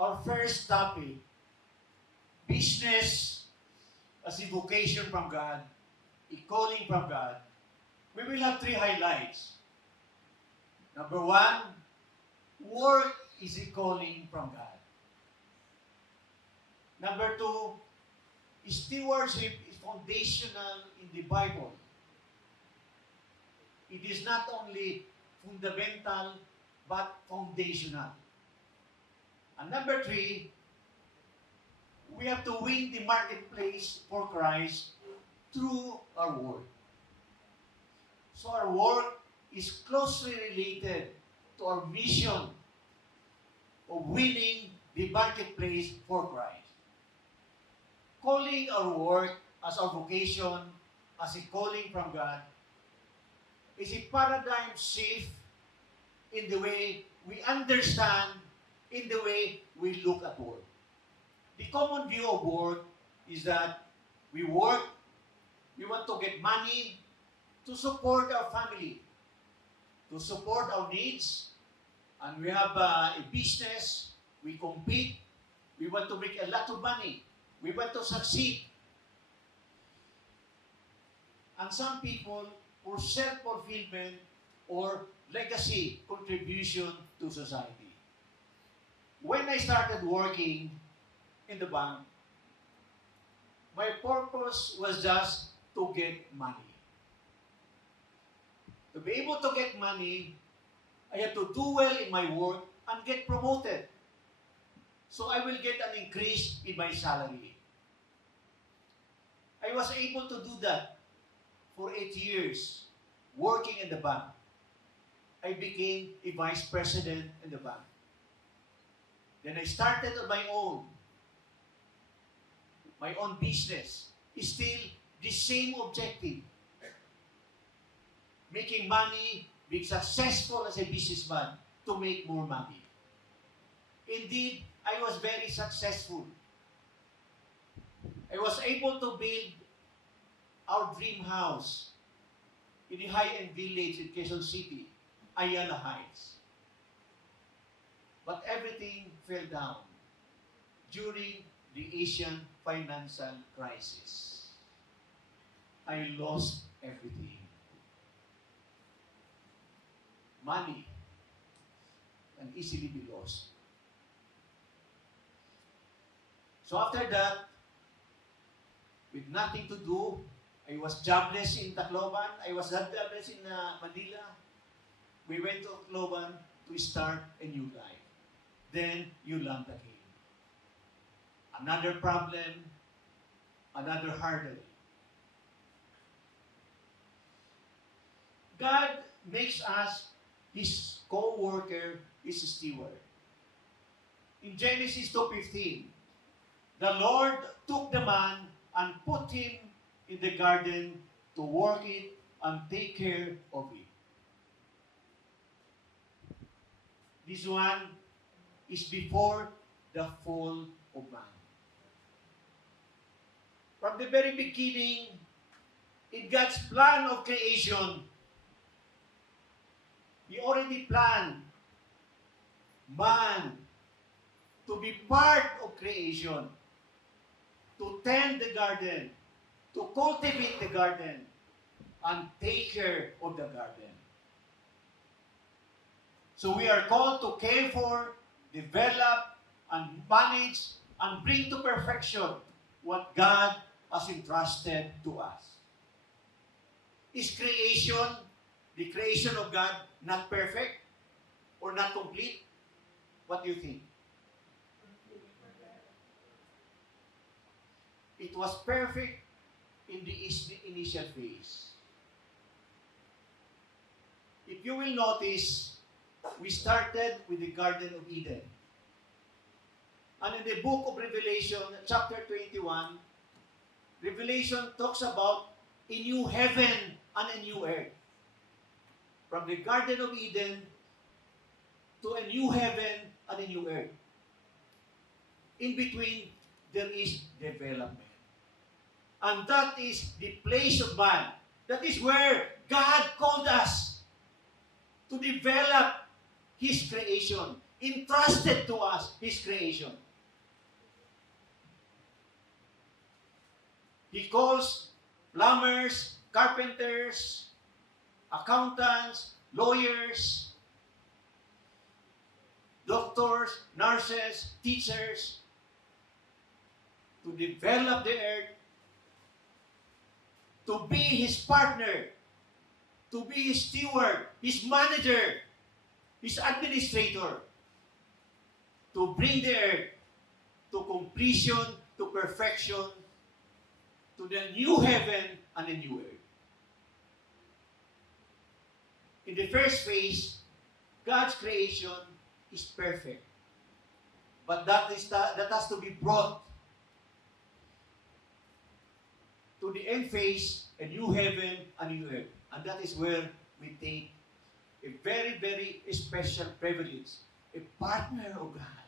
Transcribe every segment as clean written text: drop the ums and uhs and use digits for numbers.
Our first topic, business as a vocation from God, a calling from God. We will have three highlights. Number one, work is a calling from God. Number two, stewardship is foundational in the Bible. It is not only fundamental, but foundational. And number three, we have to win the marketplace for Christ through our work. So our work is closely related to our mission of winning the marketplace for Christ. Calling our work as our vocation, as a calling from God, is a paradigm shift in the way we understand, in the way we look at work. The common view of work is that we work, we want to get money to support our family, to support our needs, and we have a business, we compete, we want to make a lot of money, we want to succeed. And some people, for self-fulfillment or legacy contribution to society. When I started working in the bank, my purpose was just to get money. To be able to get money, I had to do well in my work and get promoted. So I will get an increase in my salary. I was able to do that for 8 years, working in the bank. I became a vice president in the bank. Then I started on my own business. Is still the same objective. Making money, being successful as a businessman to make more money. Indeed, I was very successful. I was able to build our dream house in a high-end village in Quezon City, Ayala Heights. But everything fell down during the Asian financial crisis. I lost everything. Money can easily be lost. So after that, with nothing to do, I was jobless in Tacloban. I was not jobless in Manila. We went to Tacloban to start a new life. Then Yolanda came. Another problem, another hurdle. God makes us His co-worker, His steward. In Genesis 2:15, the Lord took the man and put him in the garden to work it and take care of it. This one is before the fall of man. From the very beginning, in God's plan of creation, He already planned man to be part of creation, to tend the garden, to cultivate the garden, and take care of the garden. So we are called to care for, develop, and manage, and bring to perfection what God has entrusted to us. Is creation, the creation of God, not perfect or not complete? What do you think? It was perfect in the initial phase. If you will notice, we started with the Garden of Eden. And in the book of Revelation, chapter 21, Revelation talks about a new heaven and a new earth. From the Garden of Eden to a new heaven and a new earth. In between, there is development. And that is the place of man. That is where God called us to develop His creation. entrusted to us His creation. He calls plumbers, carpenters, accountants, lawyers, doctors, nurses, teachers to develop the earth, to be His partner, to be His steward, His manager, His administrator, to bring the earth to completion, to perfection, to the new heaven and the new earth. In the first phase, God's creation is perfect. But that has to be brought to the end phase, a new heaven, a new earth. And that is where we take a very, very special privilege, a partner of God,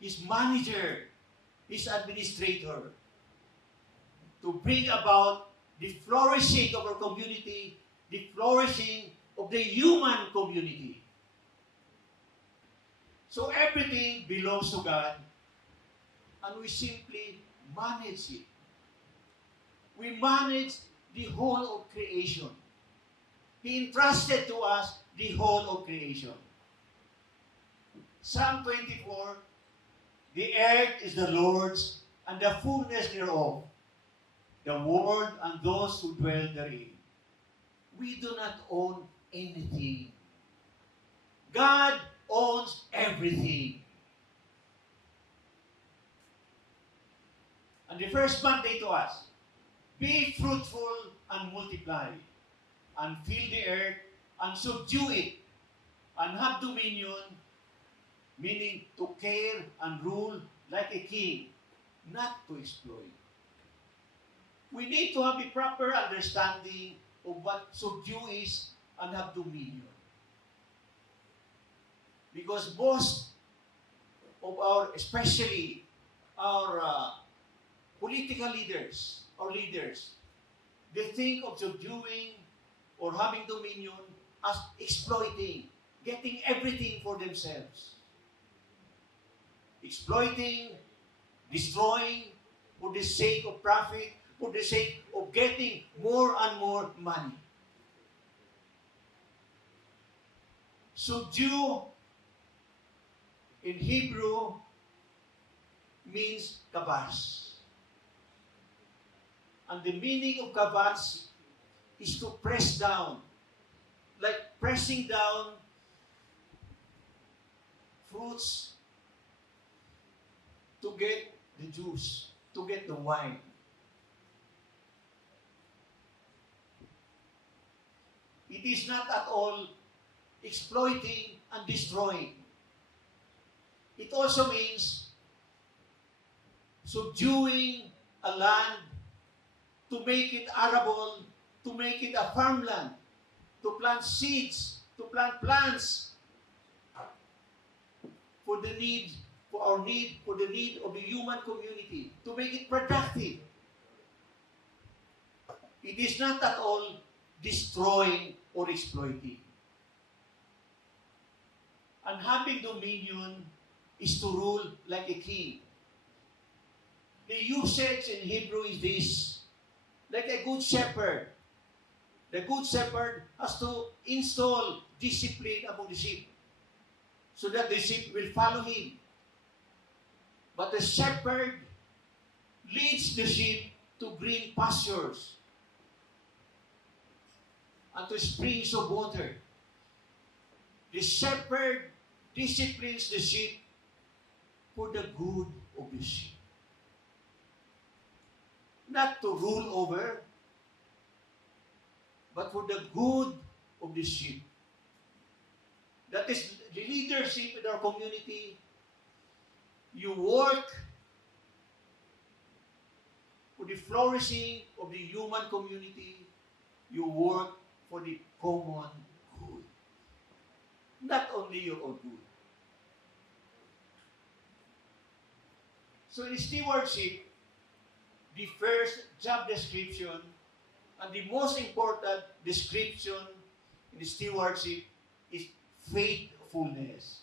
His manager, His administrator, to bring about the flourishing of our community, the flourishing of the human community. So everything belongs to God, and we simply manage it. We manage the whole of creation. He entrusted to us the whole of creation. Psalm 24, the earth is the Lord's, and the fullness thereof, the world and those who dwell therein. We do not own anything. God owns everything. And the first mandate to us, be fruitful and multiply, and fill the earth, and subdue it, and have dominion, meaning to care and rule like a king, not to exploit. We need to have a proper understanding of what subdue is and have dominion. Because most of our, especially our political leaders, or leaders, they think of subduing or having dominion as exploiting, getting everything for themselves. Exploiting, destroying for the sake of profit, for the sake of getting more and more money. Subdue in Hebrew means kabas. And the meaning of kabas is to press down, like pressing down fruits to get the juice, to get the wine. It is not at all exploiting and destroying. It also means subduing a land to make it arable, to make it a farmland, to plant seeds, to plant plants for the need, for our need, for the need of the human community, to make it productive. It is not at all destroying or exploiting. And having dominion is to rule like a king. The usage in Hebrew is this: like a good shepherd. The good shepherd has to install discipline among the sheep so that the sheep will follow him. But the shepherd leads the sheep to green pastures and to springs of water. The shepherd disciplines the sheep for the good of the sheep. Not to rule over, but for the good of the sheep. That is the leadership in our community. You work for the flourishing of the human community. You work for the common good. Not only your own good. So in stewardship, the first job description and the most important description in the stewardship is faithfulness.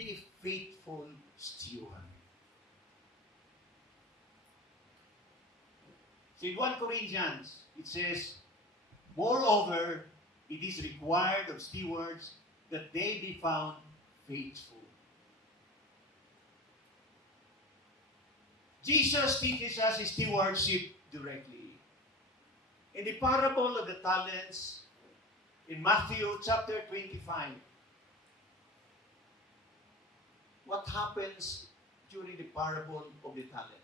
be a faithful steward. So in 1 Corinthians, it says, moreover, it is required of stewards that they be found faithful. Jesus teaches us his stewardship directly. In the parable of the talents, in Matthew chapter 25, what happens during the parable of the talents?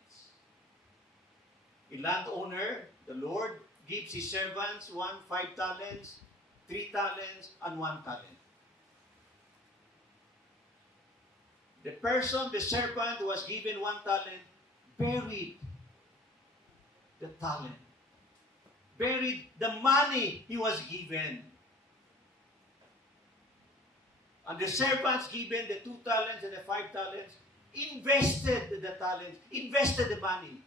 A landowner, the Lord, gives his servants 5 talents, 3 talents, and 1 talent. The person, the servant who was given 1 talent, buried the talent. Buried the money he was given. And the servants given the 2 talents and the 5 talents, invested the talents, invested the money.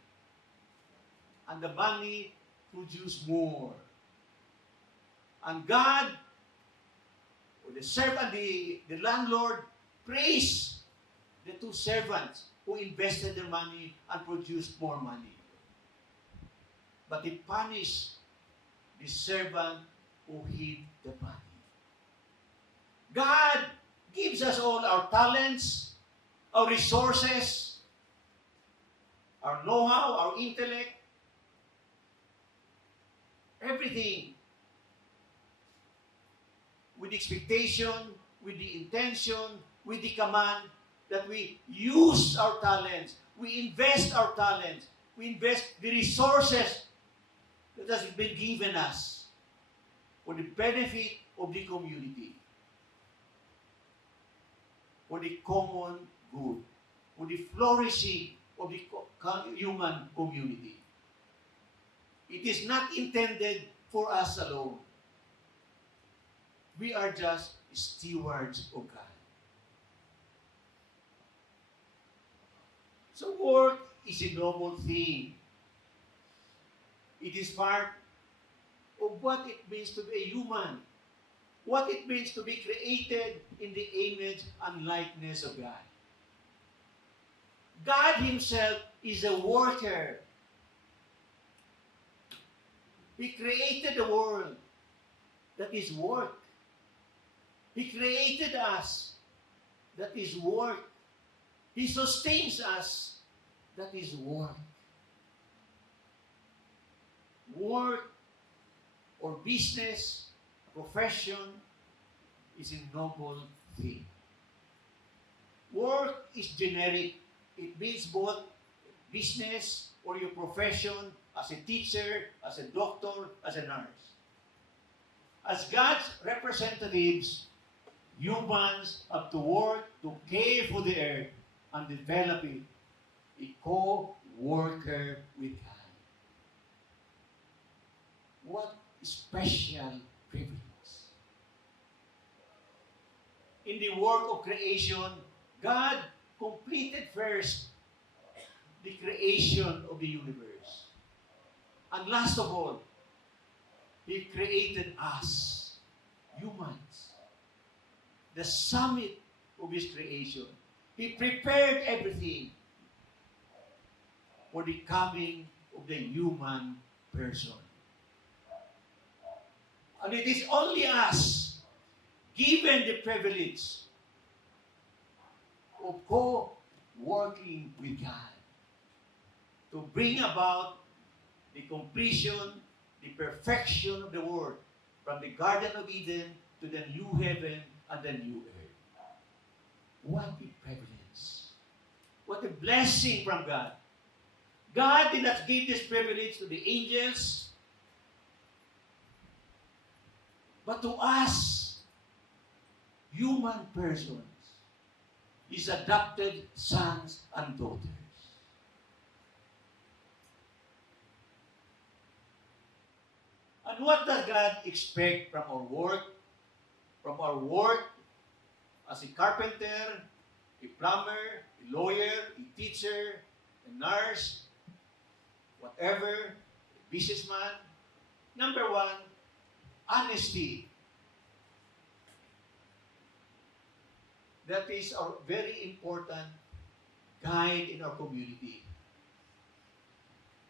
And the money produced more. And God, or the servant, the landlord, praised the 2 servants who invested their money and produced more money. But he punished the servant who hid the money. God gives us all our talents, our resources, our know-how, our intellect, everything with expectation, with the intention, with the command that we use our talents, we invest our talents, we invest the resources that has been given us for the benefit of the community, for the common good, for the flourishing of the human community. It is not intended for us alone. We are just stewards of God. So work is a noble thing. It is part of what it means to be a human. What it means to be created in the image and likeness of God. God himself is a worker. He created the world. That is work. He created us. That is work. He sustains us. That is work. Work or business, profession is a noble thing. Work is generic. It means both business or your profession as a teacher, as a doctor, as a nurse. As God's representatives, humans have to work to care for the earth and develop it, a co-worker with God. What special privilege. In the work of creation, God completed first the creation of the universe. And last of all, He created us, humans, the summit of His creation. He prepared everything for the coming of the human person. And it is only us given the privilege of co-working with God to bring about the completion, the perfection of the world from the Garden of Eden to the new heaven and the new earth. What a privilege. What a blessing from God. God did not give this privilege to the angels, but to us, human persons, His adopted sons and daughters. And what does God expect from our work? From our work as a carpenter, a plumber, a lawyer, a teacher, a nurse, whatever, a businessman. Number one, honesty. that is a very important guide in our community.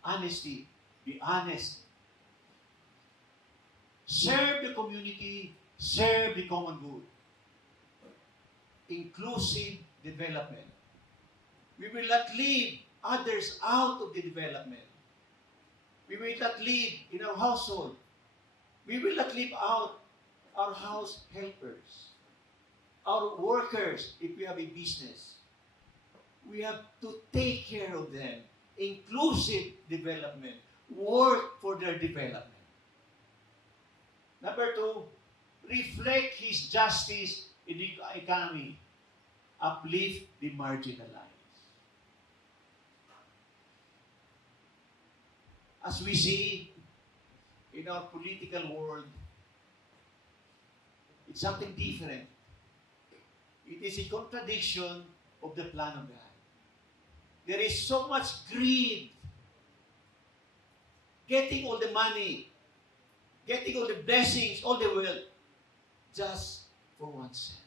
Honesty. Be honest. Serve the community. Serve the common good. Inclusive development. We will not leave others out of the development. We will not leave in our household. We will not leave out our house helpers, our workers, if we have a business. We have to take care of them. Inclusive development. Work for their development. Number 2, reflect His justice in the economy. Uplift the marginalized. As we see in our political world, it's something different. It is a contradiction of the plan of God. There is so much greed, getting all the money, getting all the blessings, all the wealth, just for oneself.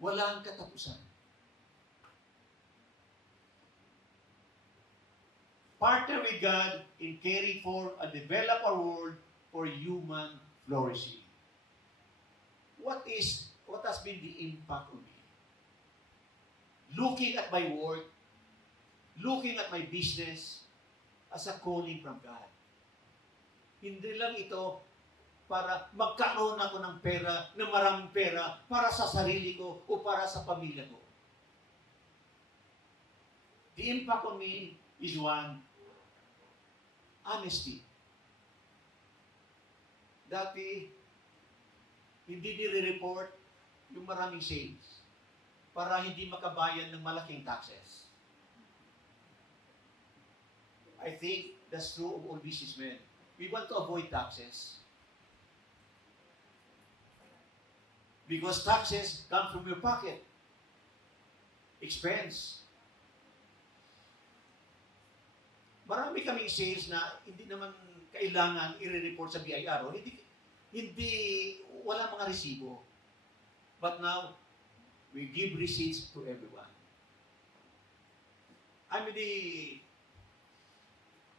Walang katapusan. Partner with God in caring for and develop our world for human flourishing. What has been the impact on me? Looking at my work, looking at my business as a calling from God. Hindi lang ito para magkaroon ako ng pera, ng maraming pera, para sa sarili ko o para sa pamilya ko. The impact on me is one, honesty. Dati, hindi nire-report yung maraming sales para hindi makabayan ng malaking taxes. I think that's true of all businessmen. We want to avoid taxes. Because taxes come from your pocket. Expense. Marami kaming sales na hindi naman kailangan i-report sa BIR. Hindi, wala mga resibo. But now, we give receipts to everyone. I'm in the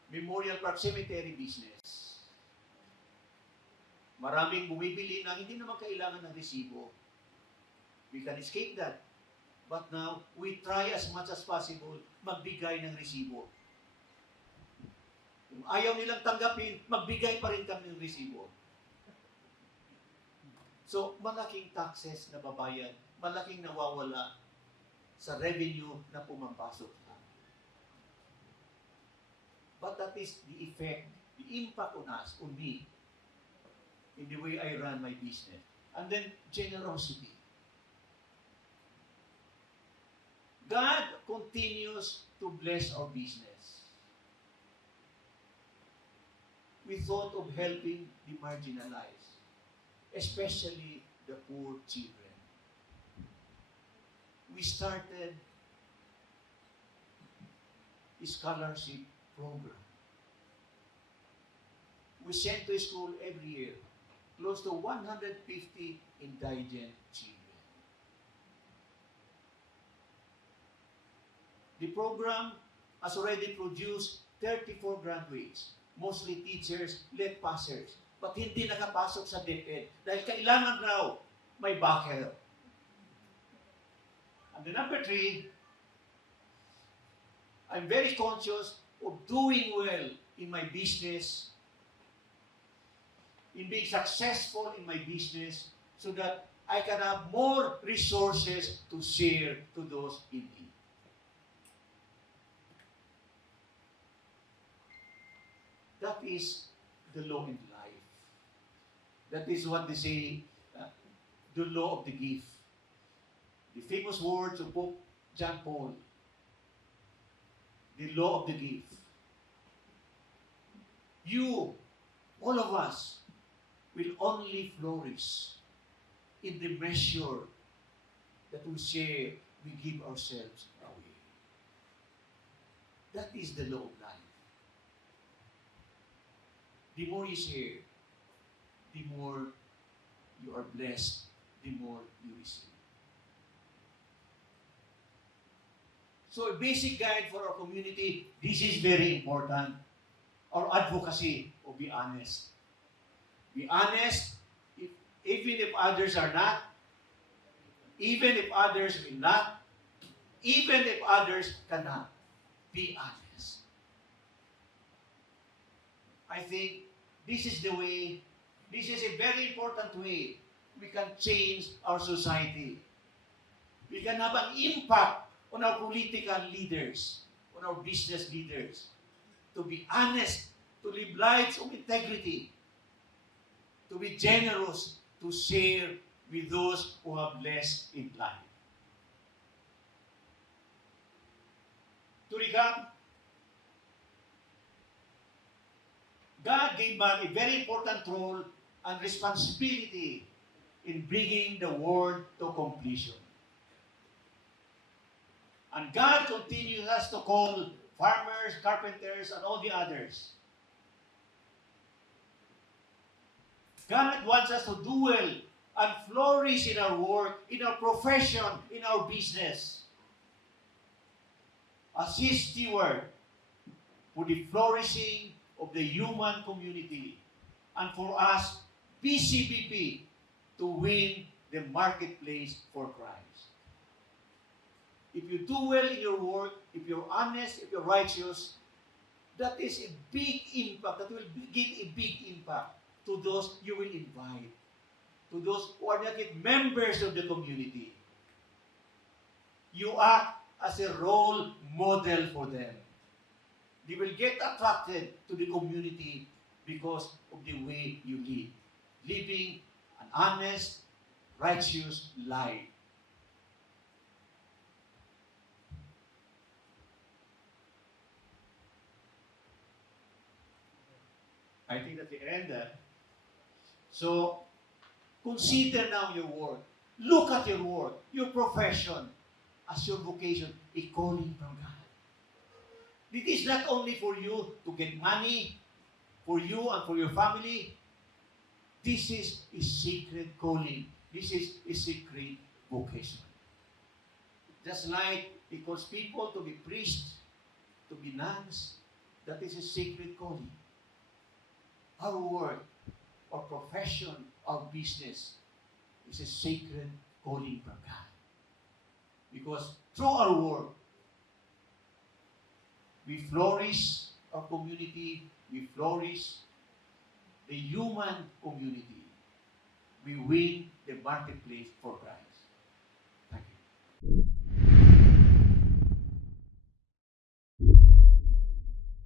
Memorial Park Cemetery business. Maraming bumibili na hindi naman kailangan ng resibo. We can escape that. But now, we try as much as possible magbigay ng resibo. Kung ayaw nilang tanggapin, magbigay pa rin kami ng resibo. So, malaking taxes na babayad, malaking nawawala sa revenue na pumapasok. But that is the effect, the impact on us, on me, in the way I run my business. And then, generosity. God continues to bless our business. We thought of helping the marginalized, especially the poor children. We started a scholarship program. We sent to school every year close to 150 indigent children. The program has already produced 34 graduates, mostly teachers, late passers, but hindi nakapasok sa DepEd dahil kailangan raw may backer. And the number 3, I'm very conscious of doing well in my business, in being successful in my business, so that I can have more resources to share to those in need. That is the law in life. That is what they say, the law of the gift. The famous words of Pope John Paul. The law of the gift. You, all of us, will only flourish in the measure that we share, we give ourselves away. That is the law of life. The more you share, the more you are blessed the more you receive. So a basic guide for our community, this is very important. Our advocacy, or be honest. Be honest, even if others are not, even if others will not, even if others cannot. Be honest. I think this is the way, this is a very important way we can change our society. We can have an impact on our political leaders, on our business leaders, to be honest, to live lives of integrity, to be generous, to share with those who have less in life. To recap, God gave man a very important role and responsibility in bringing the world to completion. And God continues us to call farmers, carpenters, and all the others. God wants us to do well and flourish in our work, in our profession, in our business. As His steward for the flourishing of the human community and for us, BCBP, to win the marketplace for Christ. If you do well in your work, if you're honest, if you're righteous, that is a big impact. That will give a big impact to those you will invite, to those who are not yet members of the community. You act as a role model for them. They will get attracted to the community because of the way you live. Living an honest, righteous life. I think that's the end. So, consider now your work. Look at your work, your profession, as your vocation, a calling from God. It is not only for you to get money, for you and for your family. This is a sacred calling. This is a sacred vocation. Just like He calls people to be priests, to be nuns, that is a sacred calling. Our work, our profession, our business is a sacred calling from God. Because through our work, we flourish our community, we flourish the human community. We win the marketplace for Christ.